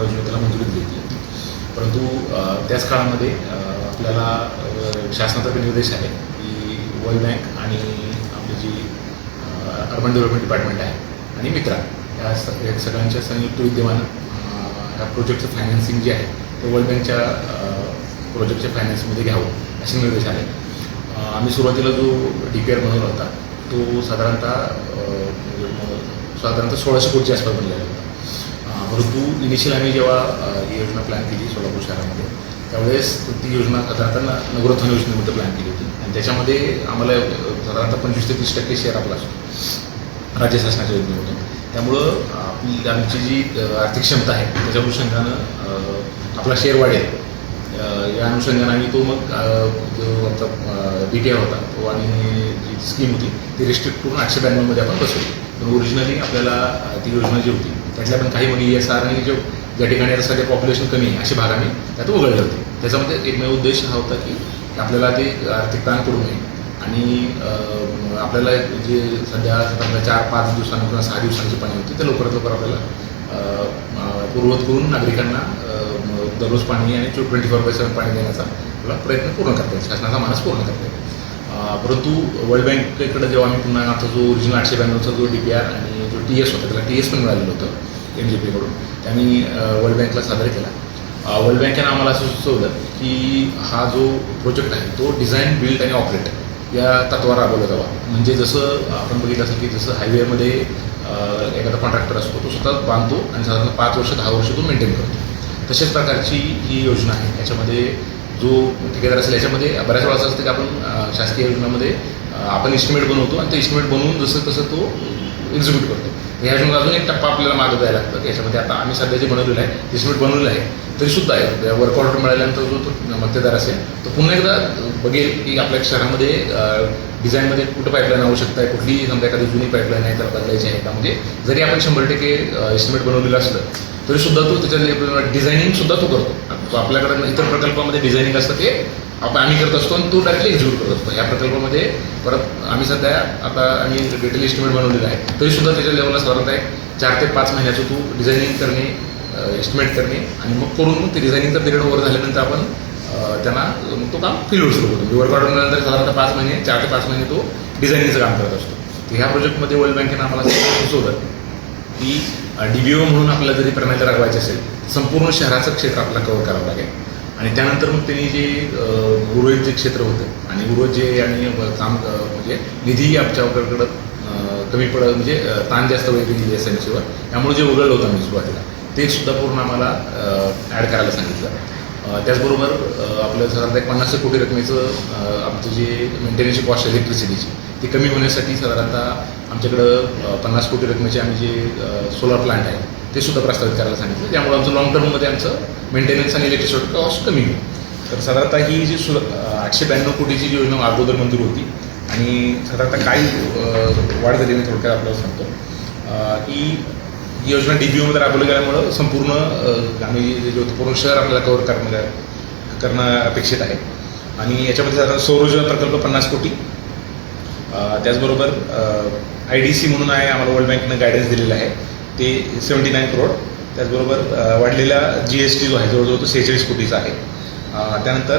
योजना त्याला मंजुरी दिली होती. परंतु त्याच काळामध्ये आपल्याला शासनातर्फे निर्देश आहे की वर्ल्ड बँक आणि आपली जी अर्बन डेव्हलपमेंट डिपार्टमेंट आहे आणि मित्रा या सगळ्यांच्या संयुक्त विद्यमानं ह्या प्रोजेक्टचं फायनान्सिंग जे आहे ते वर्ल्ड बँकच्या प्रोजेक्टच्या फायनान्समध्ये घ्यावं असे निर्देश आले. आम्ही सुरुवातीला जो DPR बनवला होता तो साधारणतः 1600 कोटीच्या आसपास बनलेला होता. परंतु इनिशियल आम्ही जेव्हा ही योजना प्लॅन केली सोलापूर शहरामध्ये त्यावेळेस ती योजना साधारणतः नगरोत्थान योजनेमध्ये प्लॅन केली होती आणि त्याच्यामध्ये आम्हाला साधारणतः 25 ते 30% शेअर आपला असतो राज्य शासनाच्या योजनेमधून. त्यामुळं आमची जी आर्थिक क्षमता आहे त्याच्या अनुषंगानं आपला शेअर वाढेल या अनुषंगाने आम्ही तो मग जो आमचा DPR होता तो आणि जी स्कीम होती ती रिस्ट्रिक्ट करून 892 आपण बसवली. पण ओरिजिनली आपल्याला ती योजना जी होती त्यातल्या पण काही म्हणजे ESR आणि ज्या ठिकाणी आता सध्या पॉप्युलेशन कमी आहे असे भागाने त्यात वगळले होते. त्याच्यामध्ये एकमेव उद्देश हा होता की आपल्याला ते आर्थिक ताण पडू नये आणि आपल्याला जे सध्या 4-5 दिवसांनी किंवा 6 दिवसांची पाणी होती ते लवकरात लवकर आपल्याला पूर्ववत करून नागरिकांना दररोज पाणी आणि 24/7 पाणी देण्याचा आपला प्रयत्न पूर्ण करता येईल, शासनाचा मानस पूर्ण करता येईल. परंतु वर्ल्ड बँकेकडे जेव्हा आम्ही पुन्हा आमचा जो ओरिजिनल 892चा जो DPR आणि जो TS होता त्याला TS पण मिळालेलं होतं MGP कडून त्यांनी वर्ल्ड बँकला सादर केला. वर्ल्ड बँकेनं आम्हाला असं सुचवलं की हा जो प्रोजेक्ट आहे तो डिझाईन बिल्ड आणि ऑपरेट या तत्वावर राबवला जावा. म्हणजे जसं आपण बघितलं असेल की जसं हायवेमध्ये एखादा कॉन्ट्रॅक्टर असतो तो स्वतः बांधतो आणि साधारणतः 5 वर्ष 10 वर्ष तो मेंटेन करतो. तशाच प्रकारची ही योजना आहे. याच्यामध्ये जो ठेकेदार असेल याच्यामध्ये बऱ्याच वेळा असं असतं की आपण शासकीय योजनामध्ये आपण इस्टिमेट बनवतो आणि ते इस्टिमेट बनवून जसं तसं तो एक्झिक्यूट करतो. ह्या योजनेत अजून एक टप्पा आपल्याला मागं द्यायला लागतं. याच्यामध्ये आता आम्ही सध्या जे बनवलेलं आहे इस्टिमेट बनवलेलं आहे तरीसुद्धा आहे वर्क ऑर्डर मिळाल्यानंतर जो तो मक्तेदार असेल तो पुन्हा एकदा बघेल की आपल्या शहरामध्ये डिझाईनमध्ये कुठं पाईपलाईन आवश्यकता आहे, कुठली समजा एखादी जुनी पाईपलाईन आहे त्याला बदलायची आहे का. म्हणजे जरी आपण 100% इस्टिमेट बनवलेलं असलं तरीसुद्धा तो त्याच्या डिझायनिंग तो करतो. आपल्याकडे इतर प्रकल्पामध्ये डिझायनिंग असतं ते आम्ही करत असतो आणि तो डायरेक्टली एक्झिक्यूट करत असतो. ह्या प्रकल्पामध्ये परत आम्ही सध्या आता आम्ही डिटेल इस्टिमेट बनवलेलं आहे तरीसुद्धा त्याच्या लेवलला साधारणतः 4 ते 5 महिन्याचं तो डिझायनिंग करणे, एस्टिमेट करणे आणि मग करून मग ते डिझायनिंगचा पिरियड ओव्हर झाल्यानंतर आपण त्यांना मग तो काम फिल्डवर सुरू करतो. वर्क ऑर्डर मिळाल्यानंतर साधारणतः 5 महिने 4 ते 5 महिने तो डिझायनिंगचं काम करत असतो. तर ह्या प्रोजेक्टमध्ये वर्ल्ड बँकेनं आम्हाला सुचवलं की DBO म्हणून आपल्याला जरी प्रणाली राबवायची असेल संपूर्ण शहराचं क्षेत्र आपल्याला कव्हर करावं लागेल आणि त्यानंतर मग त्यांनी जे उर्वरित जे क्षेत्र होतं आणि उर्वरित जे आणि काम म्हणजे निधी आमच्याकडं कमी म्हणजे ताण जास्त वगैरे दिली SMCवर त्यामुळे जे उघडलं होतं आम्ही सुरुवातीला ते सुद्धा पूर्ण आम्हाला ॲड करायला सांगितलं. त्याचबरोबर आपलं साधारणतः 50 कोटी रकमेचं आमचं जे मेंटेनन्सची कॉस्ट इलेक्ट्रिसिटीची ती कमी होण्यासाठी साधारणतः आमच्याकडं 50 कोटी रकमेचे आम्ही जे सोलर प्लांट आहे ते सुद्धा प्रस्तावित करायला सांगितलं. त्यामुळे आमचं लॉंग टर्ममध्ये आमचं मेंटेनन्स आणि इलेक्ट्रिसिटी कॉस्ट कमी होईल. तर साधारणतः ही जी 892 कोटीची जी योजना अगोदर मंजूर होती आणि साधारणतः काही वाढ झाली मी थोडक्यात आपल्याला सांगतो की ही योजना DBOमध्ये राबवली गेल्यामुळं संपूर्ण आम्ही जे पूर्ण शहर आपल्याला कव्हर करणं अपेक्षित आहे. आणि याच्यामध्ये साधारण सौर ऊर्जा प्रकल्प 50 कोटी, त्याचबरोबर IDC म्हणून आहे आम्हाला वर्ल्ड बँकेनं गायडन्स दिलेलं आहे ते 79 करोड. त्याचबरोबर वाढलेला GST जो आहे जवळजवळ तो 46 कोटीचा आहे. त्यानंतर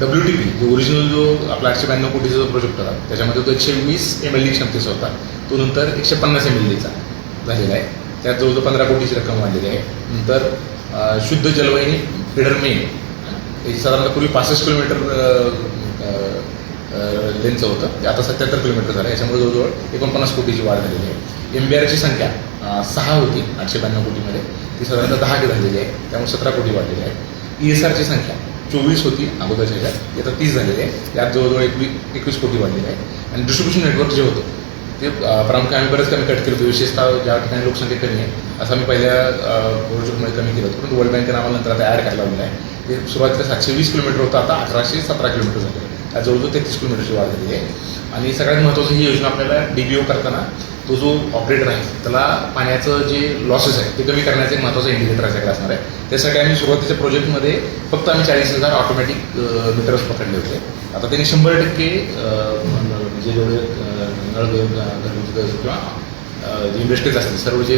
WTP जो ओरिजिनल जो आपला 892 कोटीचा जो प्रोजेक्ट होता त्याच्यामध्ये तो 120 ml क्षमतेचा होता तो नंतर 150 ml झालेला आहे. त्यात जवळजवळ 15 कोटीची रक्कम वाढलेली आहे. नंतर शुद्ध जलवाहिनी फिडर मेन याची साधारणतः पूर्वी 65 किलोमीटर लेनचं होतं ते आता 77 किलोमीटर झालं. याच्यामुळे जवळजवळ 49 कोटीची वाढ झालेली आहे. MBRची संख्या 6 होती 892 कोटीमध्ये ती साधारणतः 10 झालेली आहे त्यामुळे 17 कोटी वाढलेली आहे. ESRची संख्या 24 होती अगोदरच्या ह्याच्यात आता 30 झालेली आहे. यात जवळजवळ 21 कोटी वाढलेली आहे. आणि डिस्ट्रीब्युशन नेटवर्क जे होतं ते प्रामुख्याने आम्ही बरेच कमी कट केलं होतं. विशेषतः ज्या ठिकाणी लोकसंख्या कमी आहे असं आम्ही पहिल्या प्रोजेक्टमध्ये कमी केलं होतं. परंतु वर्ल्ड बँकेनं आम्हाला नंतर आता ॲड करायला लावलेलं आहे. ते सुरुवातीला 720 किलोमीटर होतं आता 1117 किलोमीटर झाले. त्यात जवळजवळ 33 किलोमीटरची वाढ झालेली आहे. आणि सगळ्यात महत्त्वाचं ही योजना आपल्याला DBO करताना तो जो ऑपरेटर आहे त्याला पाण्याचं जे लॉसेस आहे ते कमी करण्याचं एक महत्त्वाचं इंडिकेटर याच्याकडे असणार आहे. त्यासाठी आम्ही सुरुवातीच्या प्रोजेक्टमध्ये फक्त आम्ही 40,000 ऑटोमॅटिक मीटर्स पकडले होते. आता त्यांनी 100% म्हणजे जेवढे नळ घरगुती किंवा जे इन्व्हेस्टर्स असतील, सर्व जे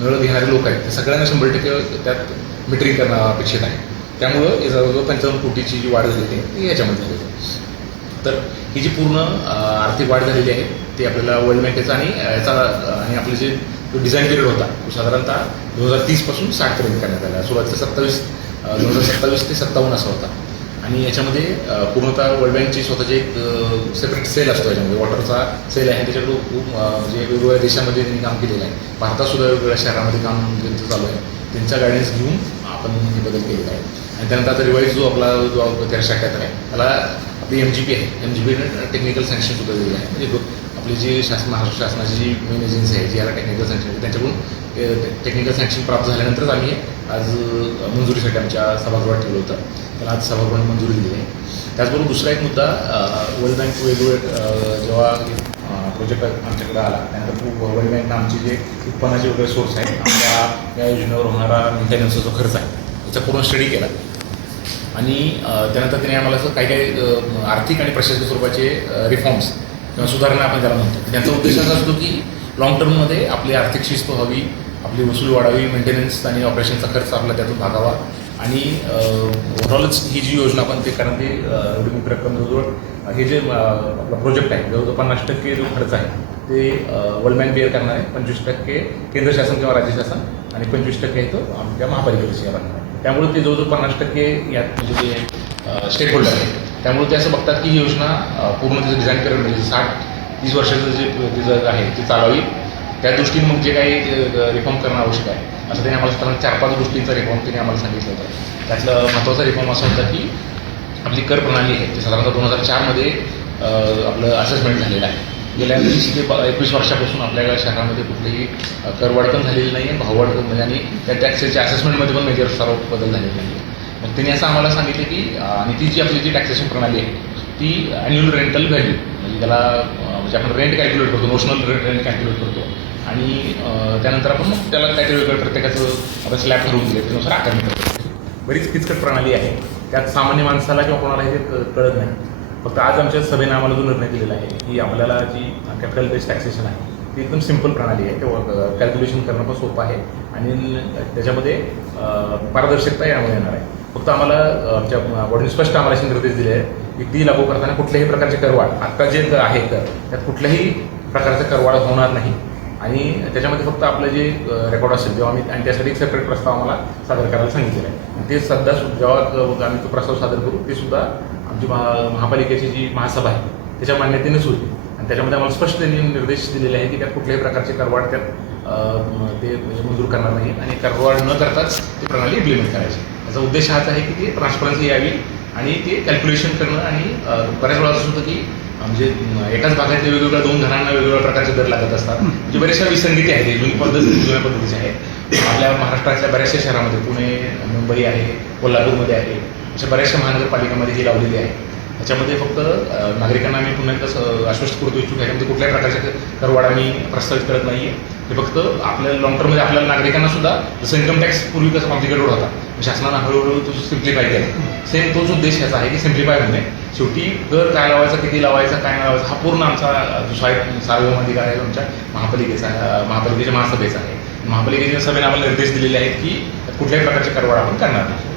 नळ घेणारे लोक आहेत, ते सगळ्यांना 100% त्यात मीटरिंग करणं अपेक्षित आहे. त्यामुळं हे जवळजवळ 55 कोटीची जी वाढ झालेली आहे ती याच्यामध्ये झालेली आहे. तर ही जी पूर्ण आर्थिक वाढ झालेली आहे ती आपल्याला वर्ल्ड बँकेचा आणि याचा आणि आपले जे डिझाईन पिरियड होता तो साधारणतः 2030 पासून 60 पर्यंत करण्यात आला. सुरुवातीला 2027 ते 57 असा होता. आणि याच्यामध्ये पूर्णतः वर्ल्ड बँकची स्वतःची एक सेपरेट सेल असतो. याच्यामध्ये वॉटरचा सेल आहे. त्याच्याकडे खूप म्हणजे वेगवेगळ्या देशामध्ये त्यांनी काम केलेलं आहे. भारतातसुद्धा वेगवेगळ्या शहरामध्ये काम त्यांचं चालू आहे. त्यांचा गायडन्स घेऊन आपण हे बदल केलेला आहे. आणि त्यानंतर आता रिवाईज जो आपला 1378 आहे त्याला आपली MGP आहे. MGP टेक्निकल सँक्शनसुद्धा दिलेलं आहे. म्हणजे आपली जी महाराष्ट्र शासनाची जी मेन एजन्सी आहे जी याला टेक्निकल सँक्शन त्यांच्याकडून टेक्निकल सँक्शन प्राप्त झाल्यानंतरच आम्ही आज मंजुरीसाठी आमच्या सभागृहात ठेवलं होतं. त्याला आज सभागृहाने मंजुरी दिली आहे. त्याचबरोबर दुसरा एक मुद्दा, वर्ल्ड बँक वेगवेगळे जेव्हा प्रोजेक्ट आमच्याकडे आला त्यानंतर वर्ल्ड बँकनं आमचे जे उत्पन्नाचे वगैरे सोर्स आहेत, आमच्या या योजनेवर होणारा मेंटेनन्सचा जो खर्च आहे त्याचा पूर्ण स्टडी केला. आणि त्यानंतर त्याने आम्हाला असं काही काही आर्थिक आणि प्रशासकीय स्वरूपाचे रिफॉर्म्स किंवा सुधारणा आपण त्याला म्हणतो. त्यांचा उद्देश असा असतो की लाँग टर्ममध्ये आपली आर्थिक शिस्त व्हावी, आपली वसूल वाढावी, मेंटेनन्स आणि ऑपरेशनचा खर्च आपला त्यातून भागावा. आणि ओव्हरऑलच ही जी योजना आपण ते कारण ते एवढी मोठी रक्कम जवळजवळ हे जे आपला प्रोजेक्ट आहे जवळजवळ 50% जो खर्च आहे ते वर्ल्ड बँक बेअर करणार आहे. 25% केंद्र शासन किंवा राज्य शासन आणि 25% आहे तो आमच्या महापालिकेची सेवा. त्यामुळे ते जवळजवळ 50% यात म्हणजे जे स्टेक होल्डर आहे. त्यामुळे ते असं बघतात की ही योजना पूर्ण तिचं डिझाईन करणं म्हणजे 60-30 वर्षाचं जे तिचं आहे ते चालावी. त्या दृष्टीने मग जे काही रिफॉर्म करणं आवश्यक आहे असं त्यांनी आम्हाला साधारण 4-5 गोष्टींचा रिफॉर्म त्यांनी आम्हाला सांगितलं होतं. त्यातलं महत्त्वाचा रिफॉर्म असा होता की आपली कर प्रणाली आहे ते साधारणतः 2004मध्ये आपलं असेसमेंट झालेलं आहे. गेल्या 20 ते 21 वर्षापासून आपल्या शहरामध्ये कुठलीही करवाढ पण झालेली नाही आहे, भाववाढ पण म्हणजे आणि त्या टॅक्सेसच्या असेसमेंटमध्ये पण मेजर सर्व बदल झालेले नाही आहे. मग त्यांनी असं आम्हाला सांगितलं की आणि ती जी आपली जी टॅक्सेशन प्रणाली आहे ती ॲन्युअल रेंटल व्हॅल्यू म्हणजे त्याला म्हणजे आपण रेंट कॅल्क्युलेट करतो, नोशनल रेंट कॅल्क्युलेट करतो आणि त्यानंतर आपण मग त्याला काहीतरी वेगळं प्रत्येकाचं आपण स्लॅब ठरवून दिले त्यानुसार आकारणी करतो. बरीच किचकट प्रणाली आहे. त्यात सामान्य माणसाला किंवा कोणाला हे कळत नाही. फक्त आज आमच्या सभेने आम्हाला जो निर्णय दिलेला आहे की आपल्याला जी कॅपिटल बेस्ड टॅक्सेशन आहे ती एकदम सिम्पल प्रणाली आहे. ते कॅल्क्युलेशन करणं पण सोपं आहे आणि त्याच्यामध्ये पारदर्शकता यामुळे येणार आहे. फक्त आम्हाला आमच्या बॉडीने स्पष्ट आम्हाला असे निर्देश दिले आहे की ती लागू करताना कुठल्याही प्रकारचे करवाढ आत्ता जे आहे त्यात कुठल्याही प्रकारचा करवाढ होणार नाही. आणि त्याच्यामध्ये फक्त आपलं जे रेकॉर्ड असेल जेव्हा आम्ही आणि त्यासाठी एक सेपरेट प्रस्ताव आम्हाला सादर करायला सांगितलेला आहे. आणि ते सध्या जेव्हा आम्ही तो प्रस्ताव सादर करू ते सुद्धा आमची महापालिकेची जी महासभा आहे त्याच्या मान्यतेनेच होईल. आणि त्याच्यामध्ये आम्हाला स्पष्ट त्यांनी निर्देश दिलेले आहे की त्यात कुठल्याही प्रकारचे करवाढ त्यात ते मंजूर करणार नाही आणि करवाढ न करताच ती प्रणाली इम्प्लिमेंट करायची. त्याचा उद्देश हाच आहे की ती ट्रान्सपरन्सी यावी आणि ते कॅल्क्युलेशन करणं. आणि बऱ्याच वेळा असं होतं की म्हणजे एकाच भागातल्या वेगवेगळ्या 2 घरांना वेगवेगळ्या प्रकारचे दर लागत असतात. म्हणजे बऱ्याचशा विसंगती आहेत. जुनी जुन्या पद्धतीची आहे. आपल्या महाराष्ट्रातल्या बऱ्याचशा शहरामध्ये पुणे, मुंबई आहे, कोल्हापूरमध्ये आहे, अशा बऱ्याचशा महानगरपालिकांमध्ये ही लावलेली आहे. त्याच्यामध्ये फक्त नागरिकांना आम्ही पुन्हा एकदा आश्वस्त करतो इच्छुक आहे म्हणजे कुठल्याही प्रकारच्या करवाढ आम्ही प्रस्तावित करत नाही आहे. हे फक्त आपल्या लॉंग टर्ममध्ये आपल्याला नागरिकांना सुद्धा जसं इन्कम टॅक्स पूर्वी कसं कॉम्प्लिकेटेड होता शासनानं हळूहळू तो सिम्प्लिफाय केला. सेम तोच उद्देश ह्याचा आहे की सिम्प्लिफाय होणे. शेवटी कर काय लावायचा, किती लावायचा, काय नाही लावायचा हा पूर्ण आमचा जो सार्वभौमाधिकार आहे आमच्या महापालिकेच्या महासभेचा आहे. महापालिकेच्या सभेने आम्हाला निर्देश दिलेले आहेत की कुठल्याही प्रकारचे करवाढ आपण करणार नाही.